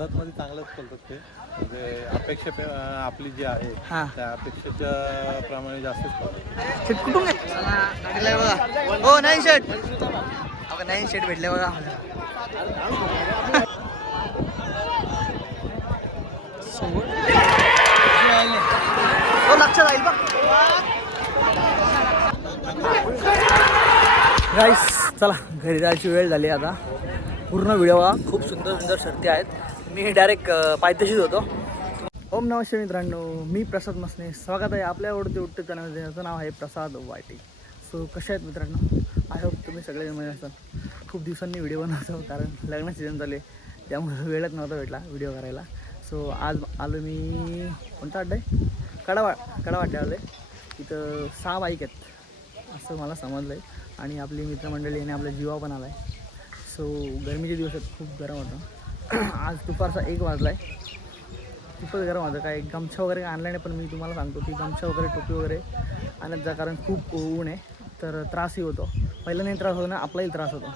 मध्ये चांगलंच बोलतात ते. म्हणजे अपेक्षा आपली जी आहे हा. त्या अपेक्षेच्या प्रमाणे जास्तच. शेट कुठून आहे? गाडीला आहे बघा. हो नाही शेट. अगं नाही शेट भेटले बघा. हो लक्षात राहील बघ. गाईस चला घरी जायची वेळ झाली आता. पूर्ण व्हिडिओ बघा. खूप सुंदर सुंदर शर्ती आहेत. मी डायरेक्ट पायथ्याशीच होतो. ओम नमस्ते मित्रांनो मी प्रसाद मसने. स्वागत आहे आपल्या आवडते उठते चॅनल ज्याचं नाव आहे प्रसाद वाटे. सो कसे आहेत मित्रांनो? आय होप तुम्ही सगळे मजा असाल. खूप दिवसांनी व्हिडिओ बनवतो कारण लग्न सीझन झाले त्यामुळे वेळच नव्हता भेटला व्हिडिओ करायला. सो आज आलो मी कोणता अड्डा आहे? कडावा कडावाटे आलो आहे इथं सहा बाईक आहेत असं मला समजलं आहे आणि आपली मित्रमंडळी आणि आपला जीवा पण आला आहे सो गरमीचे दिवस आहेत खूप गरम होतं. आज दुपारचा एक वाजला आहे खूपच गरम होतं. काय गमछा वगैरे आणला नाही पण मी तुम्हाला सांगतो की गमछा वगैरे टोपी वगैरे आणत जा कारण खूप ऊन आहे. तर त्रासही होतो. पहिला नाही त्रास होतो ना आपलाही त्रास होतो.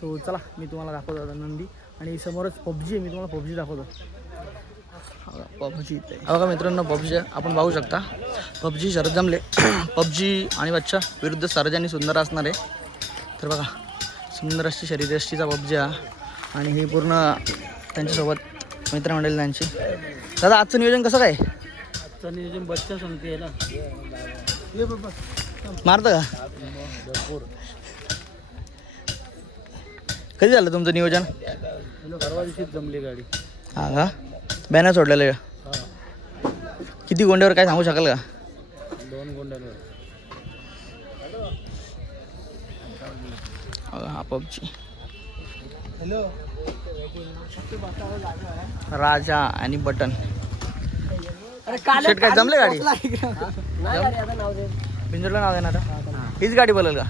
सो चला मी तुम्हाला दाखवतो आता नंदी. आणि समोरच पबजी आहे मी तुम्हाला पबजी दाखवतो. पबजी बघा मित्रांनो पबजी आपण पाहू शकता. पबजी शरद जमले. पबजी आणि बच्चा विरुद्ध सार्वजनिक सुंदर असणार आहे. तर बघा सुंदर अशी शरीरयष्टीचा पबजी हा. आणि ही पूर्ण त्यांच्यासोबत मित्रमंडळी त्यांची दादा आजचं नियोजन कसं काय? आजचं नियोजन बच्चा सांगते ना. मारतं का? कधी झालं तुमचं नियोजन? परवा दिवशीच जमली गाडी. हा का? बॅनर सोडलेलं हा का? किती गोंड्यावर काय सांगू शकाल का? दोन गोंड्यांवर. हा पबजी. राजा आणि बटन. शेट काय जमले गाडी? बिंजोडला नाव देणार हीच गाडी बोलेल का?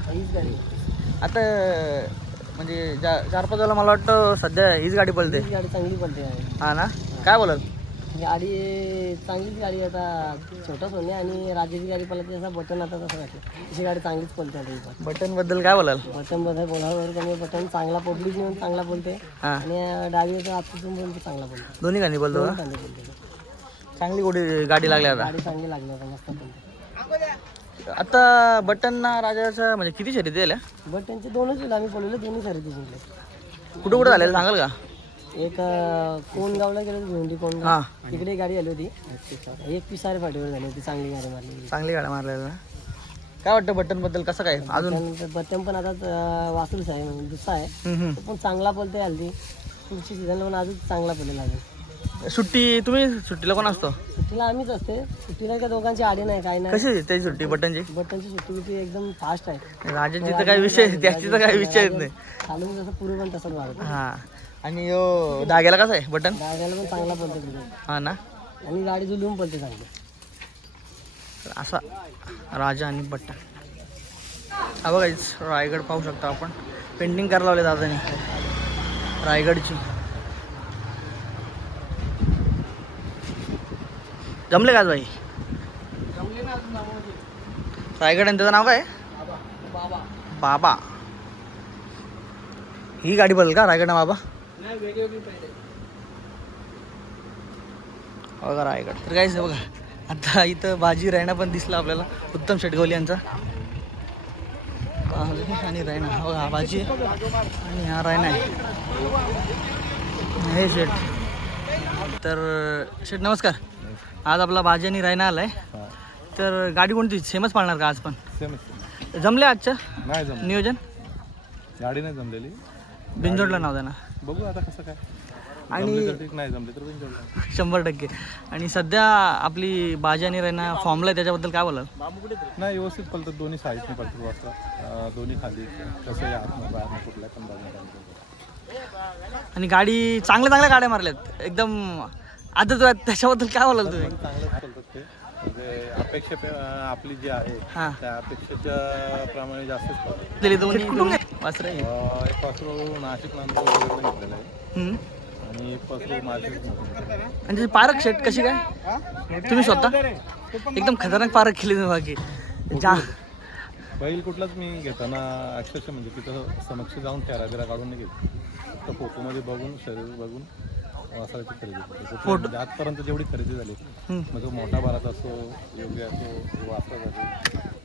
आता म्हणजे चार पाच वेळेला मला वाटतं सध्या हीच गाडी पळते गाडी चांगली पडते हा ना? काय बोलल? गाडी चांगलीच गाडी आता. छोटा सोने आणि राजाची गाडी पडते असा बटन आता तसं वाटतं तशी गाडी चांगलीच पडते आता बटनबद्दल काय बोलाल? बटनबद्दल बोलावर कमी बटन चांगला पब्लिक नेऊन चांगला बोलते. हा. आणि डावीचा आतून पण चांगला बोलते. दोन्ही गाणी बोलतो का? चांगली बोलते. चांगली गोडी गाडी लागली आता. गाडी चांगली लागली आता मस्त बोलते आता बटनना राजाचं म्हणजे किती शर्यती दिल्या बटनचे दोनच आम्ही पडलेले दोन्ही खरेदी जिंकले. कुठं कुठं झालेलं सांगाल का? एक कोणगावला गेलो हा. कोणगाव तिकडे गाडी आली होती. एक पिसारे पाठीवर झाली होती चांगली गाडी मारली. चांगली गाड्या मारलेल्या ना? काय वाटतं बटनबद्दल कसं काय? अजून? बटन पण आता वासरूच आहे म्हणजे दुसरा आहे. पण चांगला बोलते हल्दी पुढची सीझनला पण अजून चांगला पडलेला आहे सुट्टी तुम्ही सुट्टीला कोण असतो? सुट्टीला आम्हीच असते. सुट्टीला काय दोघांची आडी नाही काय नाही. कशी त्याची सुट्टी बटनची? बटनची सुट्टी बिट्टी एकदम फास्ट आहे. राजाची तर काय विषय त्याची तर काय विषयच नाही. चालून जसं पूर्व पण तसंच मारतो हा. आणि यो धाग्याला कसं आहे? बटन? गाड्याला पण चांगला बोलते तिथे. हा ना? आणि गाडी जुलून पडते चांगली. तर असा राजा आणि बट्टा. हा बघा इथं रायगड पाहू शकता आपण. पेंटिंग करायला लावले दादानी. रायगडची. जमले का आज भाई रायगड आणि त्याचं नाव काय? बाबा. ही गाडी बदल का? रायगड ना बाबा? बघा रायगड तर काहीच बघा. आता इथं बाजी रायना पण दिसला आपल्याला. उत्तम शेटगवली यांचा. आणि रायना. हा बघा हा बाजी आहे. आणि हा रायना आहे. हे शेट. तर शेट नमस्कार. आज आपला बाजी आणि रायना आलाय. हा. तर गाडी कोणती? सेमच पाळणार का आज पण? जमले आजच्या नियोजन? गाडी नाही जमलेली. बिंजोडला नाव द्या बघू आता कसं काय. आणि नाही जमले तर शंभर टक्के. आणि सध्या आपली बाजी आणि रायना फॉर्मला आहे त्याच्याबद्दल काय बोलाल? नाही व्यवस्थित पळतात दोन्ही साईडने पळतात वाजता दोन्ही खाली. कसं आतनं बाहेरनं कुठल्या पण बाजूने आणि गाडी चांगल्या चांगल्या गाड्या मारल्यात. एकदम आदत आहेत. त्याच्याबद्दल काय बोलाल तुम्ही? चांगलंच पळतात ते. म्हणजे अपेक्षा आपली जी आहे हां. त्या अपेक्षेच्या प्रमाणे जास्तच दिली दोन्ही वासरे अं, एक पासरू नाशिक नांदूर घेतलेलं आहे. हम्म. आणि एक पासरू नाशिक. आणि त्याची पारख शेट कशी काय? तुम्ही स्वतः? एकदम खतरनाक पारख केली तुम्ही बाकी. जा. बैल कुठलाच मी घेताना अक्षरशः म्हणजे तिथं समक्ष जाऊन फेरा बिरा काढून नाही घेत. तर फोटोमध्ये बघून शरीर बघून वासराची खरेदी. करतो फोटो- म्हणजे आजपर्यंत जेवढी खरेदी झाली. मग तो मोठा भारत असो योग्य असो वासरा असो.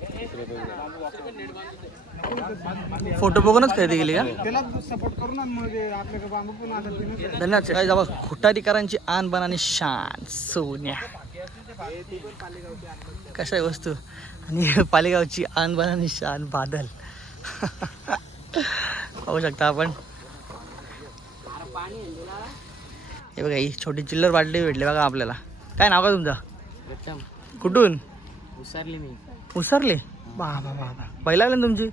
फोटो बघूनच खरेदी केली का? त्याला सपोर्ट करू ना मग आपल्याकडे बांबू पण आता धन्यवाद. काय जावा खुटारीकरांची आन बन आणि शान. सोन्या. कशा आहे वस्तू? आणि पालेगावची आन बन आणि शान बादल. पाहू शकता आपण. हे बघा ही छोटी चिल्लर बाटली भेटली बघा आपल्याला. काय नाव का तुमचं? कुठून? उसारली मी. उसरले? बा बा बा बा. पहिला आली ना तुमची?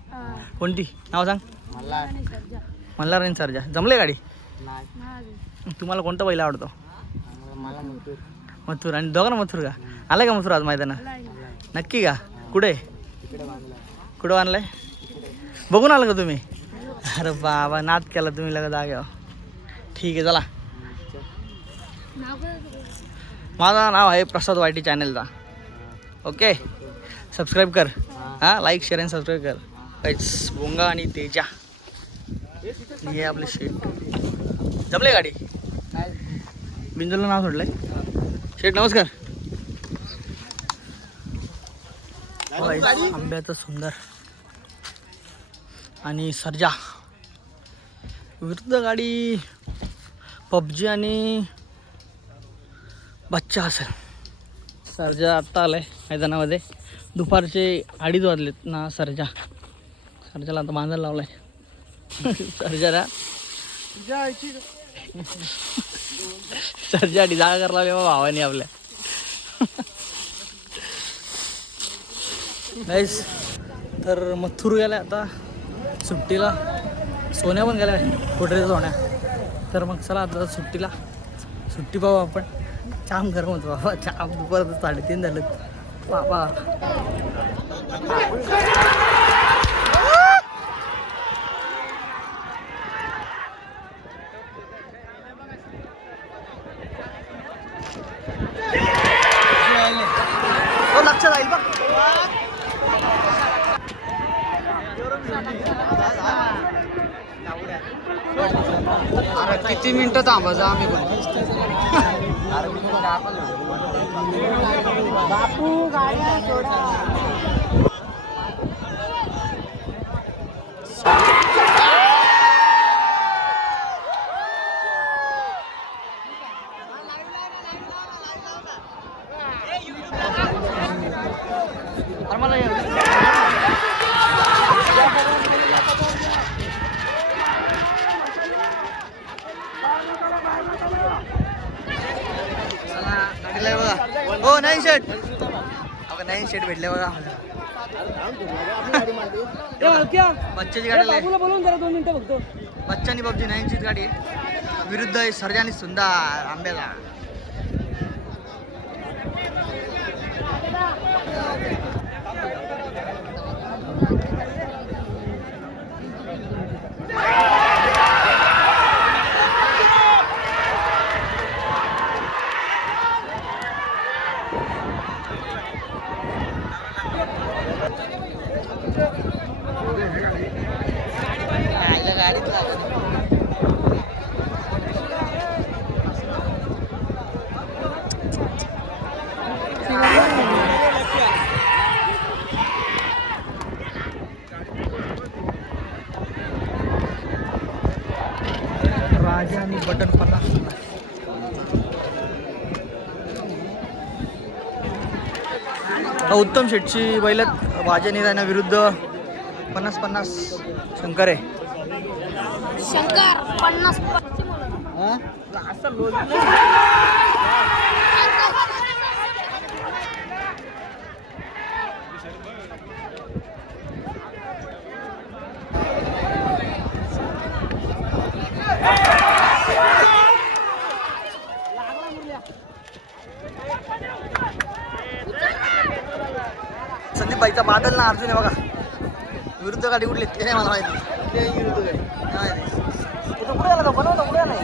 कोणती? नाव सांग. मला मल्हार आणि सरजा. जमले गाडी? नाही. तुम्हाला कोणता पहिला आवडतो? मथुर. आणि दोघांना मथुर का? आलाय का मथुर आज मैदानात? नक्की का? कुठे? कुठं आणलाय बघून आलं का तुम्ही? अरे बाबा नाद केला तुम्ही लगेच जाग्यावर ठीक आहे चला. माझं नाव आहे प्रसाद वायटी चॅनलचा. ओके? सबस्क्राईब कर. हां लाईक शेअर आणि सबस्क्राईब कर. काहीच भोंगा आणि तेजा. हे आपले शेट जमले गाडी? बिंदूला नाव सोडलंय. शेठ नमस्कार. आंब्याचं सुंदर. आणि सर्जा. विरुद्ध गाडी पबजी आणि बच्चा असेल. सरजा आत्ता आलाय मैदानामध्ये. दुपारचे अडीच वाजलेत ना सरजा. सरजाला आता बांधायला लावलाय. सरजा अडी जागा करायला लावली बा भावानी आपल्या. गाईस तर मथुर गेला आता. सुट्टीला. सोन्या पण गेल्या. कुठे सोन्या? तर मग चला आता सुट्टीला. सुट्टी पाहू आपण. जाम गरम होतं बाबा जाम दुपार साडेतीन झालं. बाबा. हो, तो राहील बघ अरे किती मिनिटं थांबायचं आम्ही पण. अरे मला ये. चला, गाडीला आहे बघा हो नाही शेट अगं नाही शेट भेटले बघा. बच्चाची गाडी आहे. बोलून जरा दोन मिनिटं बघतो. बच्चा आणि पबजी नाईनचीच गाडी. विरुद्ध आहे सर्जा आणि सुंदर आंब्याला. आईला गाडीत लागली. राजा आणि बटन पन्नास उत्तम शेटची बैलत राजा निराणा विरुद्ध पन्नास पन्नास शंकर आहे. शंकर पन्नास संदीप बाईचा बादल ना अर्जुन आहे बघा. विरुद्ध गाडी उठली ते नाही मला माहिती. ते विरुद्ध गाडी. नाही माहिती कुठं कुठे आला तो? बनव ना कुठे नाही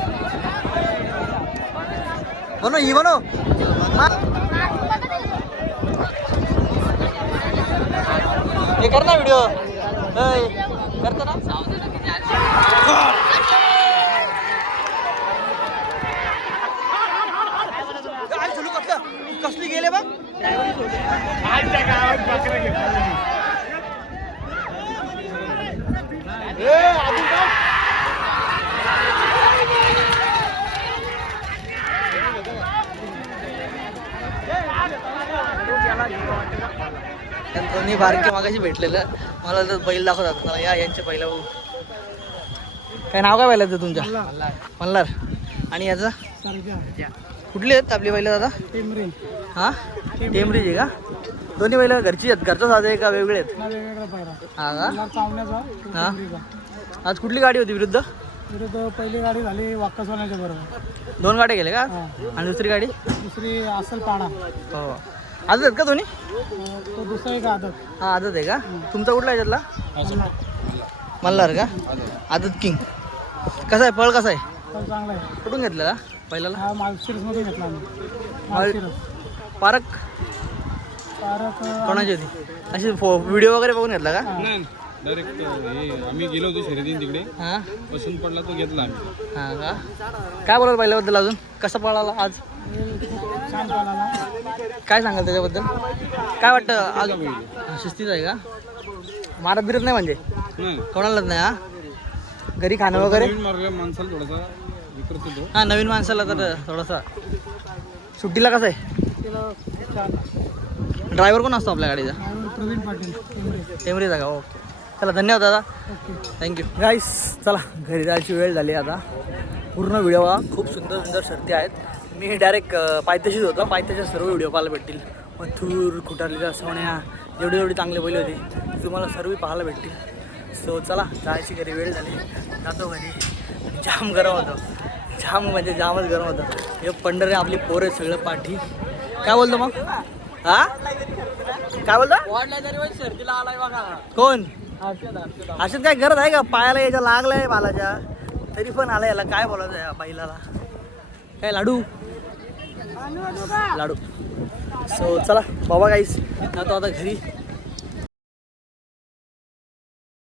बनव ही बनव. हा? हे कर ना व्हिडिओ करतो ना. कसली? गेले बघ. दोन्ही बारके मागाशी भेटलेलं. मला तर बैल दाखवतात मला या यांच्या पहिला बघू काय नाव काय बैलाचं तुमच्या मल्हार. आणि याचं? कुठले आहेत आपली बैल दादा? हा? टेमरीचे का? दोन्ही बैल घरची आहेत. घरचा साधे आहे का वेगळे आहेत? हा का? हा? आज कुठली गाडी होती विरुद्ध? विरुद्ध पहिली गाडी झाली वाक्कसवाल्याच्या बरोबर. दोन गाड्या गेले का आणि दुसरी गाडी? दुसरी असल पाडा. हो. आजच आहेत का दोन्ही? तो दुसरा एक आदत. हा आदत आहे का? तुमचा कुठला आहे त्यातला? मल्हार का? आदत किंग. कसा आहे? पळ कसा आहे? तर चांगला आहे. कुठून घेतलेला? पहिल्याला? हा मालशिरसमधून घेतला आम्ही. मालशिरस. पारक तारक कोणाची होती? अशी व्हिडिओ वगैरे बघून घेतला का? डायरेक्ट हे आम्ही गेलो होतो शर्यतीन तिकडे. हा. पसंत पडला तो घेतला आम्ही. हा का? काय बोलाल पहिल्याबद्दल अजून? कसा पळाला आज? काय सांगाल त्याच्याबद्दल? काय वाटतं आज शिस्तीच आहे का? मारत बिरत नाही म्हणजे? नाही. कोणालाच नाही हा? घरी खाणं वगैरे? माणसाला थोडासा हा नवीन माणसाला तर थोडासा. सुट्टीला कसं आहे? ड्रायव्हर कोण असतो आपल्या गाडीचा? प्रवीण पाटील टेंबरे. टेमरीचा का? ओके. चला धन्यवाद दादा. थँक्यू गाईस चला घरी जायची वेळ झाली आता. पूर्ण व्हिडिओ हा खूप सुंदर सुंदर शर्ती आहेत. मी डायरेक्ट पायथ्याशीच होतो. पायथ्याच्या सर्व व्हिडिओ पाहायला भेटतील. मथूर खुटारलीच्या सोन्या जेवढी जेवढी चांगले बैल होते. तुम्हाला सर्व पाहायला भेटतील. सो चला जायची घरी वेळ झाली. जातो घरी. जाम गरम होतं. जाम म्हणजे जामच गरम होतं. हे पंढरे आपली पोरं सगळं पाठी. काय बोलतो मग? हा? काय बोलतो? कोण? अशात काय गरज आहे का? पायाला याच्या लागलाय बालाच्या. तरी पण आला याला. काय बोलायचं या बैलाला काय लाडू? लाडू. सो चला बाबा काहीच जातो आता घरी